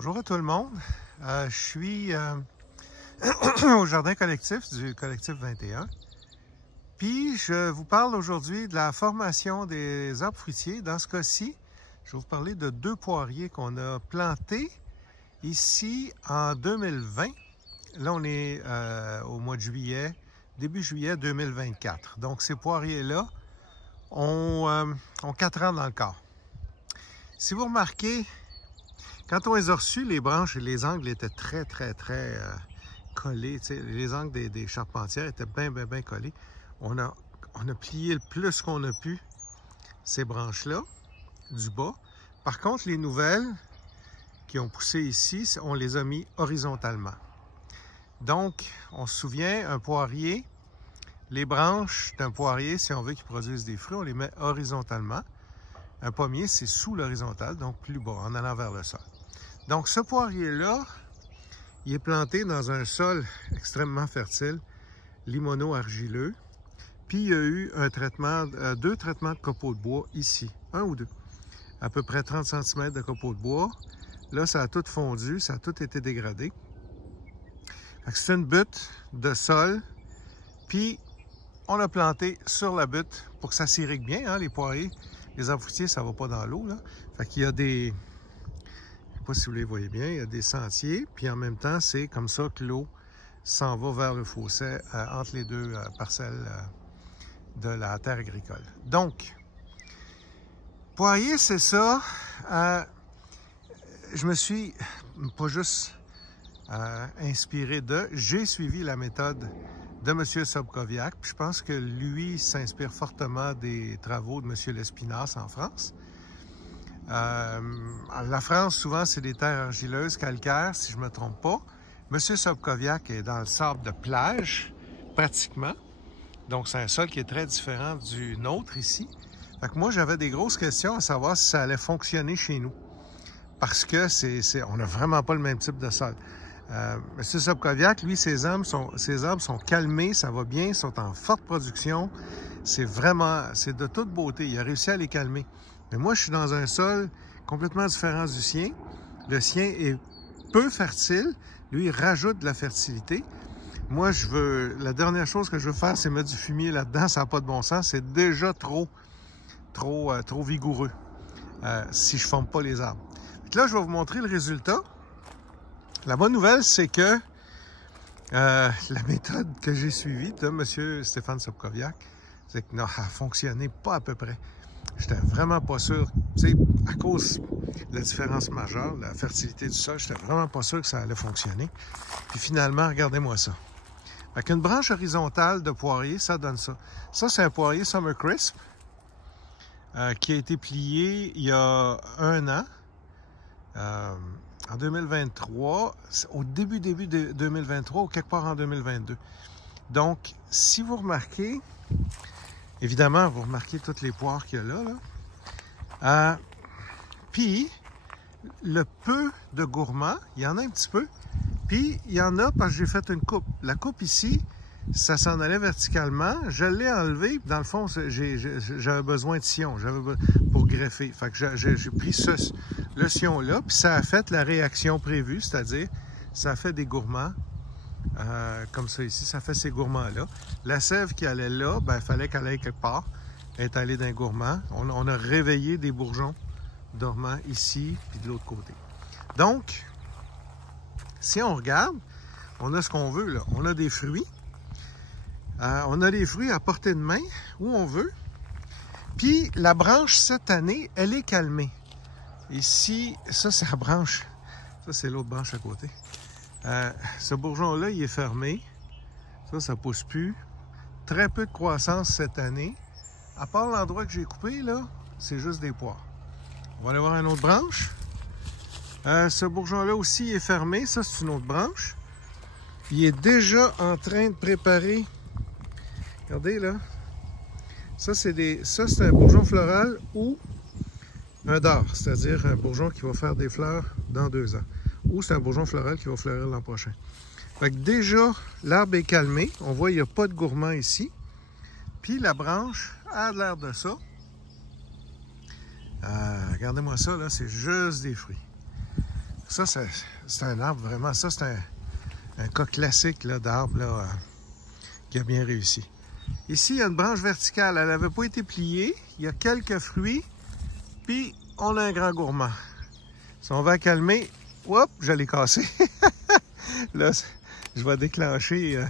Bonjour à tout le monde. Je suis au jardin collectif du collectif 21. Puis je vous parle aujourd'hui de la formation des arbres fruitiers. Dans ce cas-ci, je vais vous parler de deux poiriers qu'on a plantés ici en 2020. Là, on est au mois de juillet, début juillet 2024. Donc ces poiriers-là ont 4 ans dans le corps. Si vous remarquez, quand on les a reçus, les branches et les angles étaient très collés. Les angles des charpentières étaient bien collés. On a plié le plus qu'on a pu ces branches-là, du bas. Par contre, les nouvelles qui ont poussé ici, on les a mis horizontalement. Donc, on se souvient, un poirier, les branches d'un poirier, si on veut qu'ils produisent des fruits, on les met horizontalement. Un pommier, c'est sous l'horizontale, donc plus bas, en allant vers le sol. Donc, ce poirier-là, il est planté dans un sol extrêmement fertile, limono-argileux. Puis, il y a eu un traitement, deux traitements de copeaux de bois ici, un ou deux. À peu près 30 cm de copeaux de bois. Là, ça a tout fondu, ça a tout été dégradé. C'est une butte de sol. Puis, on l'a planté sur la butte pour que ça s'irrigue bien, hein, les poiriers. Les arbres fruitiers, ça ne va pas dans l'eau, là. Fait qu'il y a des... Je ne sais pas si vous les voyez bien, il y a des sentiers. Puis en même temps, c'est comme ça que l'eau s'en va vers le fossé entre les deux parcelles de la terre agricole. Donc, poirier, c'est ça. Je me suis pas juste inspiré de... J'ai suivi la méthode de M. Sobkowiak. Puis je pense que lui s'inspire fortement des travaux de M. Lespinasse en France. La France, souvent, c'est des terres argileuses, calcaires, si je ne me trompe pas. M. Sobkowiak est dans le sable de plage, pratiquement. Donc, c'est un sol qui est très différent du nôtre ici. Fait que moi, j'avais des grosses questions à savoir si ça allait fonctionner chez nous. Parce que on n'a vraiment pas le même type de sol. M. Sobkowiak, lui, ses arbres sont calmés, ça va bien, sont en forte production. C'est de toute beauté. Il a réussi à les calmer. Mais moi, je suis dans un sol complètement différent du sien. Le sien est peu fertile. Lui, il rajoute de la fertilité. Moi, la dernière chose que je veux faire, c'est mettre du fumier là-dedans. Ça n'a pas de bon sens. C'est déjà trop vigoureux si je ne forme pas les arbres. Donc là, je vais vous montrer le résultat. La bonne nouvelle, c'est que la méthode que j'ai suivie de M. Stéphane Sobkowiak, c'est que non, elle a fonctionné pas à peu près. J'étais vraiment pas sûr, tu sais, à cause de la différence majeure, la fertilité du sol, j'étais vraiment pas sûr que ça allait fonctionner. Puis finalement, regardez-moi ça. Avec une branche horizontale de poirier, ça donne ça. Ça, c'est un poirier Summer Crisp qui a été plié il y a 1 an. En 2023, au début de 2023 ou quelque part en 2022. Donc, si vous remarquez, évidemment, vous remarquez toutes les poires qu'il y a là. Puis, le peu de gourmands, il y en a un petit peu. Puis, il y en a parce que j'ai fait une coupe. La coupe ici, ça s'en allait verticalement. Je l'ai enlevé. Dans le fond, j'avais besoin de sillon pour greffer. Fait que j'ai pris le sillon-là, puis ça a fait la réaction prévue, c'est-à-dire, ça a fait des gourmands, comme ça ici, ça fait ces gourmands-là. La sève qui allait là, ben, il fallait qu'elle aille quelque part. Elle est allée d'un gourmand. On a réveillé des bourgeons dormants ici, puis de l'autre côté. Donc, si on regarde, on a ce qu'on veut, là. On a des fruits. On a les fruits à portée de main, où on veut. Puis, la branche, cette année, elle est calmée. Ici, ça, c'est la branche. Ça, c'est l'autre branche à côté. Ce bourgeon-là, il est fermé. Ça pousse plus. Très peu de croissance cette année. À part l'endroit que j'ai coupé, là, c'est juste des poires. On va aller voir une autre branche. Ce bourgeon-là aussi est fermé. Ça, c'est une autre branche. Il est déjà en train de préparer... Regardez, là. Ça, c'est un bourgeon floral ou un dard, c'est-à-dire un bourgeon qui va faire des fleurs dans 2 ans. Ou c'est un bourgeon floral qui va fleurir l'an prochain. Fait que déjà, l'arbre est calmé. On voit qu'il n'y a pas de gourmand ici. Puis la branche a l'air de ça. Regardez-moi ça, là, c'est juste des fruits. Ça, c'est un arbre vraiment. Ça, c'est un cas classique d'arbre qui a bien réussi. Ici, il y a une branche verticale. Elle n'avait pas été pliée. Il y a quelques fruits. Puis, on a un grand gourmand. Si on va calmer, hop, je l'ai cassé. Là, je vais déclencher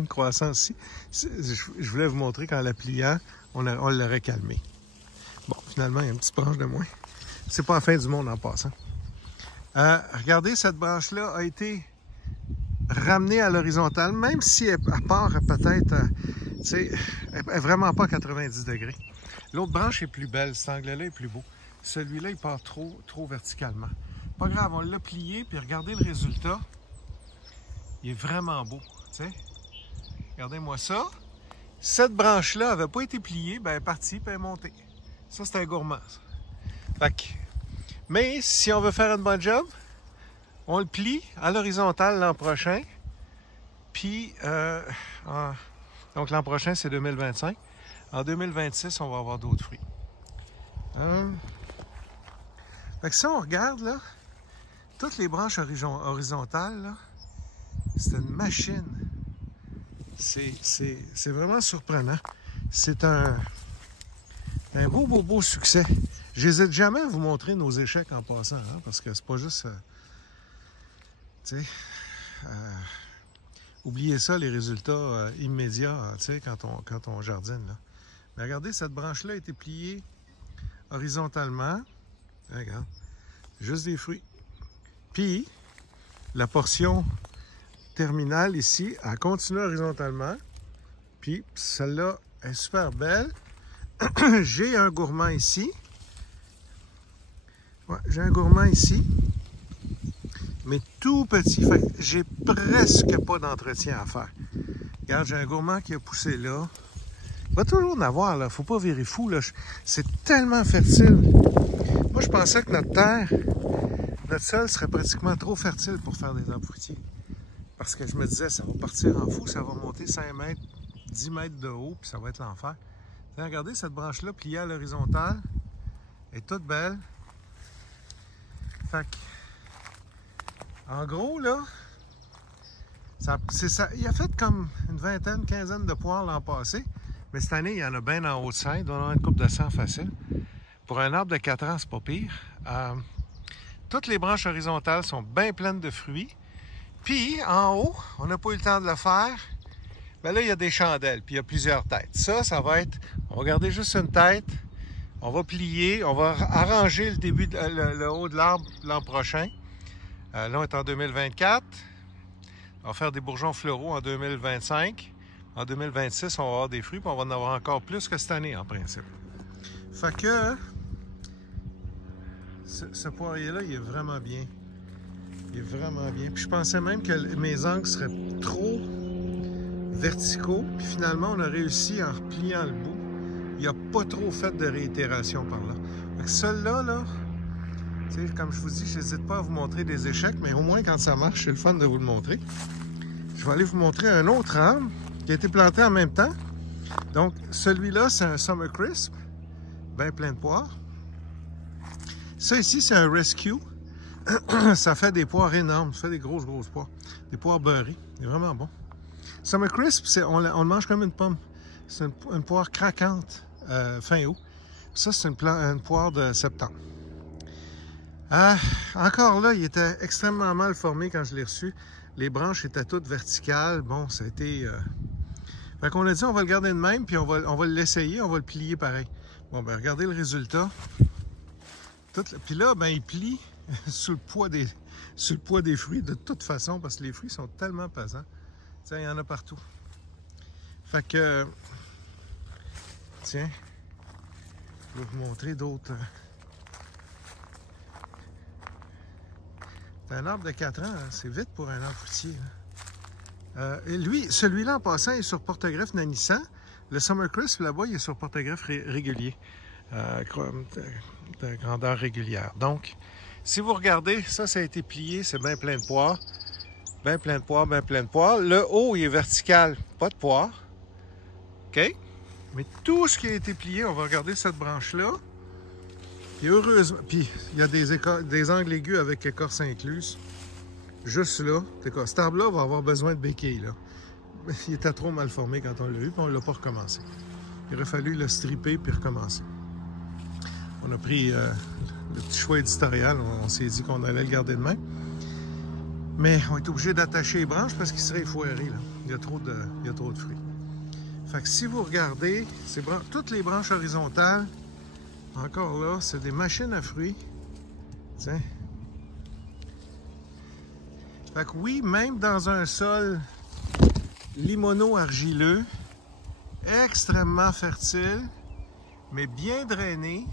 une croissance ici. Je voulais vous montrer qu'en la pliant, on l'aurait calmé. Bon, finalement, il y a une petite branche de moins. C'est pas la fin du monde en passant. Regardez, cette branche-là a été ramenée à l'horizontale, même si elle part peut-être, elle n'est vraiment pas à 90 degrés. L'autre branche est plus belle, cet angle-là est plus beau. Celui-là, il part trop verticalement. Pas grave, on l'a plié, puis regardez le résultat. Il est vraiment beau, tu sais. Regardez-moi ça. Cette branche-là n'avait pas été pliée, ben elle est partie, puis elle est montée. Ça, c'est un gourmand, ça. Fait que, mais si on veut faire une bonne job, on le plie à l'horizontale l'an prochain. Puis, donc l'an prochain, c'est 2025. En 2026, on va avoir d'autres fruits. Fait que si on regarde, là, toutes les branches horizontales, là, c'est une machine. C'est vraiment surprenant. C'est un beau succès. J'hésite jamais à vous montrer nos échecs en passant, hein, parce que c'est pas juste... tu sais... oubliez ça, les résultats immédiats, tu sais, quand on jardine, là. Mais regardez, cette branche-là a été pliée horizontalement. Regarde, juste des fruits. Puis, la portion terminale ici, elle continue horizontalement. Puis, celle-là est super belle. J'ai un gourmand ici. Ouais, j'ai un gourmand ici. Mais tout petit. Fait que j'ai presque pas d'entretien à faire. Regarde, j'ai un gourmand qui a poussé là. Il va toujours en avoir, là. Faut pas virer fou, là. C'est tellement fertile. Moi, je pensais que notre terre, notre sol serait pratiquement trop fertile pour faire des arbres fruitiers. Parce que je me disais, ça va partir en fou, ça va monter 5 mètres, 10 mètres de haut, puis ça va être l'enfer. Regardez cette branche-là pliée à l'horizontale. Elle est toute belle. Fait que, en gros, là, il a fait comme une vingtaine, quinzaine de poires l'an passé. Mais cette année, il y en a bien en haut de 5. Il doit y en avoir une couple de 100 facile. Pour un arbre de 4 ans, c'est pas pire. Toutes les branches horizontales sont bien pleines de fruits. Puis, en haut, on n'a pas eu le temps de le faire. Ben là, il y a des chandelles, puis il y a plusieurs têtes. Ça va être... On va garder juste une tête. On va plier. On va arranger le haut de l'arbre l'an prochain. Là, on est en 2024. On va faire des bourgeons floraux en 2025. En 2026, on va avoir des fruits, puis on va en avoir encore plus que cette année, en principe. Fait que... ce poirier-là, il est vraiment bien. Il est vraiment bien. Puis je pensais même que mes angles seraient trop verticaux. Puis finalement, on a réussi en repliant le bout. Il n'y a pas trop fait de réitération par là. Fait que celui-là, là, tu sais, comme je vous dis, je n'hésite pas à vous montrer des échecs, mais au moins quand ça marche, c'est le fun de vous le montrer. Je vais aller vous montrer un autre arbre qui a été planté en même temps. Donc, celui-là, c'est un Summer Crisp, bien plein de poires. Ça ici, c'est un Rescue. Ça fait des poires énormes, ça fait des grosses poires. Des poires beurrées, c'est vraiment bon. Summer Crisp, on le mange comme une pomme. C'est une poire craquante fin août. Ça, c'est une poire de septembre. Encore là, il était extrêmement mal formé quand je l'ai reçu. Les branches étaient toutes verticales. Bon, ça a été... Fait qu'on a dit, on va le garder de même, puis on va l'essayer, on va le plier pareil. Bon, ben regardez le résultat. Puis là, ben il plie sous le poids des fruits de toute façon, parce que les fruits sont tellement pesants. Tiens, il y en a partout. Fait que... Tiens, je vais vous montrer d'autres... C'est un arbre de 4 ans, hein? C'est vite pour un arbre fruitier. Et celui-là, en passant, est sur porte-greffe nanissant. Le Summer Crisp, là-bas, il est sur porte-greffe régulier. De grandeur régulière. Donc, si vous regardez, ça a été plié, c'est bien plein de poires. Bien plein de poires, bien plein de poires. Le haut, il est vertical, pas de poires. OK? Mais tout ce qui a été plié, on va regarder cette branche-là. Puis heureusement, puis il y a des angles aigus avec écorce incluse. Juste là, cet arbre-là va avoir besoin de béquilles, là. Il était trop mal formé quand on l'a eu, puis on ne l'a pas recommencé. Il aurait fallu le stripper puis recommencer. On a pris le petit choix éditorial, on s'est dit qu'on allait le garder de main. Mais on est obligé d'attacher les branches parce qu'il serait foiré, là. Il y a trop de fruits. Fait que si vous regardez, toutes les branches horizontales, encore là, c'est des machines à fruits. Tiens. Fait que oui, même dans un sol limono-argileux, extrêmement fertile, mais bien drainé.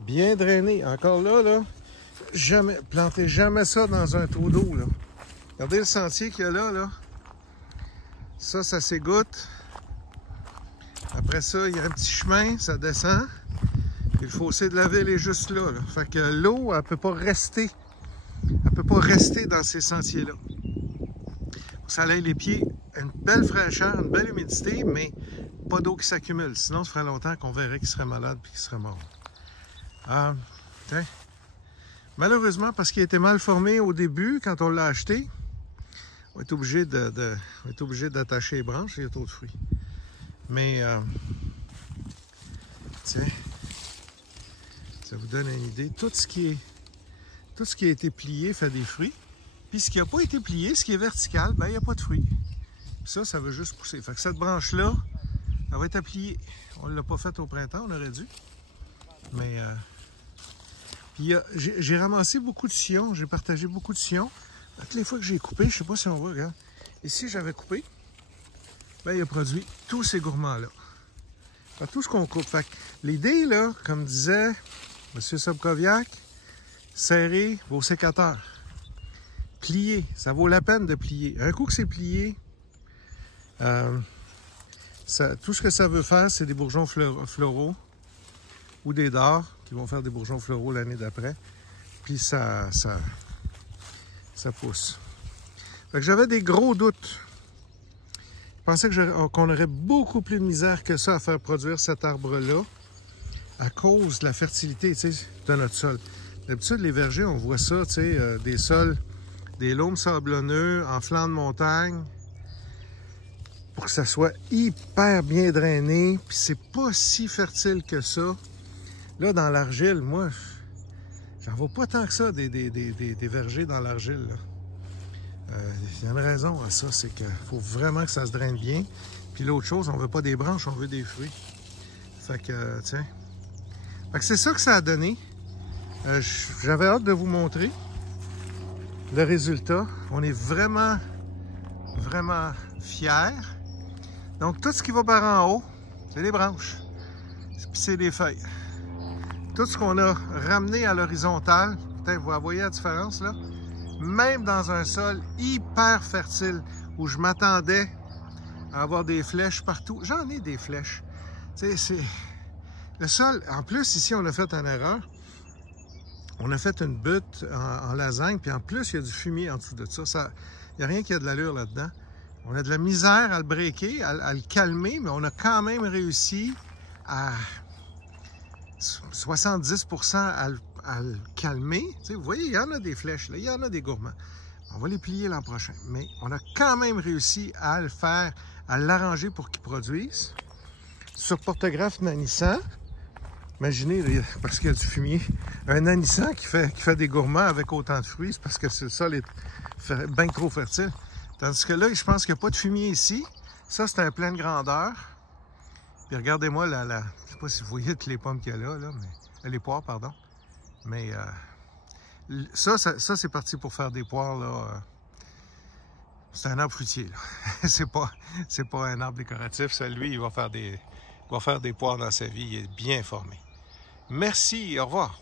Bien drainé. Encore là, plantez jamais ça dans un trou d'eau, là. Regardez le sentier qu'il y a là. Ça s'égoutte. Après ça, il y a un petit chemin, ça descend. Puis le fossé de la ville est juste là. Fait que l'eau, elle peut pas rester. Elle peut pas rester dans ces sentiers-là. Ça aille les pieds, une belle fraîcheur, une belle humidité, mais pas d'eau qui s'accumule. Sinon, ça ferait longtemps qu'on verrait qu'il serait malade et qu'il serait mort. Malheureusement, parce qu'il était mal formé au début, quand on l'a acheté, on est obligé d'attacher les branches, il y a trop de fruits. Mais, tiens, ça vous donne une idée. Tout ce qui a été plié fait des fruits. Puis ce qui n'a pas été plié, ce qui est vertical, ben il n'y a pas de fruits. Puis ça veut juste pousser. Fait que cette branche-là, elle va être à plier. On ne l'a pas faite au printemps, on aurait dû. Mais, puis j'ai ramassé beaucoup de sillons, j'ai partagé beaucoup de sillons. Toutes les fois que j'ai coupé, je ne sais pas si on voit, regarde. Ici, j'avais coupé, ben il a produit tous ces gourmands-là. Tout ce qu'on coupe. Fait que l'idée, là, comme disait M. Sobkowiak, serrez vos sécateurs. Plier, ça vaut la peine de plier. Un coup que c'est plié, tout ce que ça veut faire, c'est des bourgeons floraux ou des dards qui vont faire des bourgeons floraux l'année d'après. Puis ça pousse. Fait que j'avais des gros doutes. Je pensais qu'on aurait beaucoup plus de misère que ça à faire produire cet arbre-là à cause de la fertilité, tu sais, de notre sol. D'habitude, les vergers, on voit ça, tu sais, des sols, des loams sablonneux en flanc de montagne pour que ça soit hyper bien drainé. Puis c'est pas si fertile que ça. Là, dans l'argile, moi, j'en vois pas tant que ça des vergers dans l'argile. Il y a une raison à ça, c'est qu'il faut vraiment que ça se draine bien. Puis l'autre chose, on veut pas des branches, on veut des fruits. Fait que, tiens. Fait que c'est ça que ça a donné. J'avais hâte de vous montrer le résultat. On est vraiment, vraiment fiers. Donc, tout ce qui va par en haut, c'est les branches. Puis c'est les feuilles. Tout ce qu'on a ramené à l'horizontale, peut-être vous voyez la différence là, même dans un sol hyper fertile où je m'attendais à avoir des flèches partout. J'en ai des flèches. Tu sais, c'est... Le sol, en plus, ici, on a fait une erreur. On a fait une butte en lasagne, puis en plus, il y a du fumier en dessous de ça. Il n'y a rien qui a de l'allure là-dedans. On a de la misère à le breaker, à le calmer, mais on a quand même réussi à 70% à le calmer. Tu sais, vous voyez, il y en a des flèches, là, il y en a des gourmands. On va les plier l'an prochain. Mais on a quand même réussi à le faire, à l'arranger pour qu'ils produisent. Sur porte-greffe nanissant, imaginez, parce qu'il y a du fumier, un nanissant qui fait des gourmands avec autant de fruits, c'est parce que le sol est bien trop fertile. Tandis que là, je pense qu'il n'y a pas de fumier ici. Ça, c'est un plein de grandeur. Puis regardez-moi, je ne sais pas si vous voyez toutes les pommes qu'il y a là, mais, les poires, pardon. Mais ça c'est parti pour faire des poires, là. C'est un arbre fruitier, là. C'est pas un arbre décoratif. Ça, lui, il va faire des poires dans sa vie. Il est bien formé. Merci, au revoir.